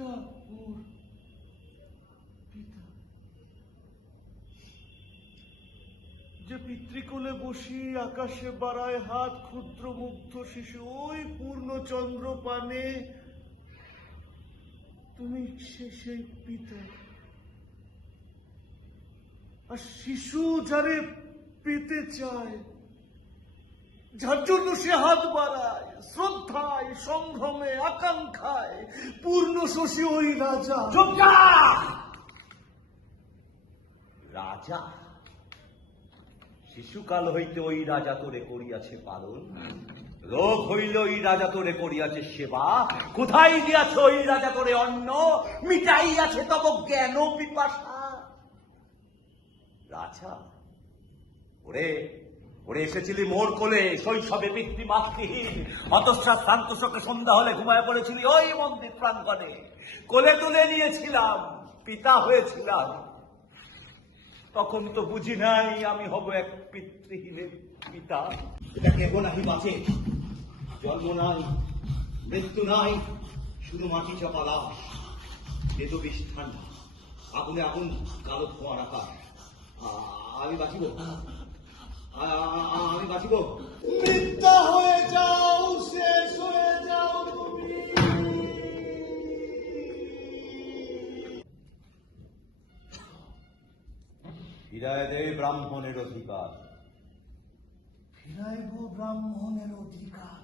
পিতা ওর পিতা, যে পিতৃকোলে বসি আকাশে বাড়ায় হাত ক্ষুদ্র মুগ্ধ শিশু, ওই পূর্ণচন্দ্র পানে তুমি সেই পিতা। আর শিশু যারে পেতে চায়, যার জন্য সে হাত বাড়ায়, শ্রদ্ধায়, সম্ভ্রমে, আকাঙ্ক্ষায় পূর্ণ শশী ওই রাজা। রাজা? শিশুকাল হইতে ওই রাজা তোরে করিয়াছে পালন, রোগ হইল ওই রাজা তোরে করিয়াছে সেবা, কোথায় দিয়াছে ওই রাজা তোরে অন্ন, মিটাইয়াছে তব জ্ঞান পিপাসা। রাজা ওরে ওরে এসেছিলি মোর কোলে শৈশবে পিতৃমাতৃহীন, অতঃসার শ্রান্ত শোকে সন্ধ্যা হলে ঘুমায় পড়েছিলি ওই মন্দির প্রাঙ্গণে, কোলে তুলে নিয়েছিলাম, পিতা হয়েছিলাম। তখন তো বুঝি নাই আমি হব এক পিতৃহীনের পিতা। এটা কেব নাহি বাঁচে, জন্ম নাই, মৃত্যু নাই, শুধু মাটি চাপা লাশ, বেদ বিষ ঠান্ডা, আগুনে আগুন, কালো ধোঁয়ার আকাশ। আমি বাঁচিব, আমি বাঁচিব। মিথ্যা হয়ে যাও, শেষ হয়ে যাও তুমি। ফিরায় দে ব্রাহ্মণের অধিকার। ফিরাইব ব্রাহ্মণের অধিকার,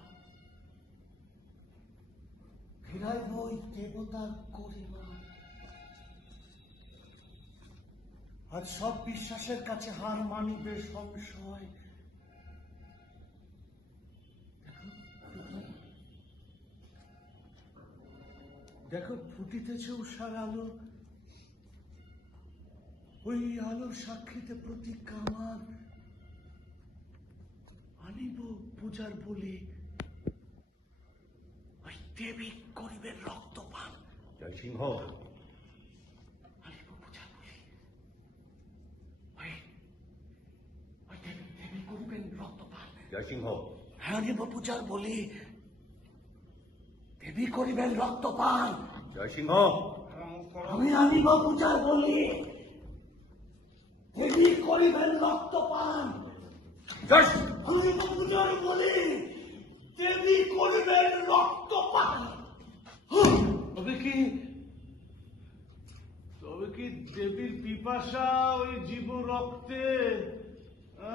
ফিরাইব ওই দেবতার করিমা। আজ সব বিশ্বাসের কাছে হার মানিবে সংশয়। দেখো ফুটিতেছে উষার আলো, ওই আলোর সাক্ষীতে প্রতিজ্ঞা আমার, আনিব পূজার বলি, ওই দেবী করিবেন রক্তপান। জয় সিংহ। আনিব পূজার বলি, ওই দেবী করিবেন রক্তপান। জয় সিংহ। হ্যাঁ, আনিব পূজার বলি, দেবী করিবেন রক্তপান। জয় সিংহ। আমি আনিব পূজার বলি, দেবী করিবেন রক্তপান। জয় আনিব পূজার বলি, দেবী করিবেন রক্তপান। তবে কি দেবীর পিপাসা ওই জীব রক্তে?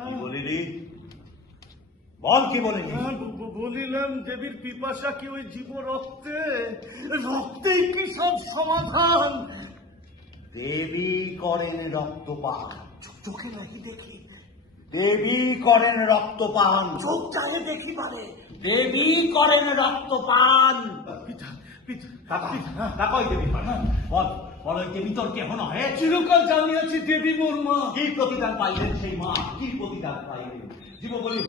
কি বলিলি? বল কি বলিলি? বলিলাম দেবীর পিপাসা কি ওই জীব রক্তে? রক্তেই কি সব সমাধান? দেবী করেন রক্তপান। চোখে নাকি দেখি, দেবী করেন রক্তপান। চোখ চাহে দেখি পারে। দেবী করেন রক্তপান। পিতা পিতা তাকাই দেবী বল বল, ওই দেবী তোর কেহ নহে? চিরকাল জানিয়াছি দেবী মোর মা। কি প্রতিদান পাইলেন সেই মা? কি প্রতিদান পাইলেন? জীব বলি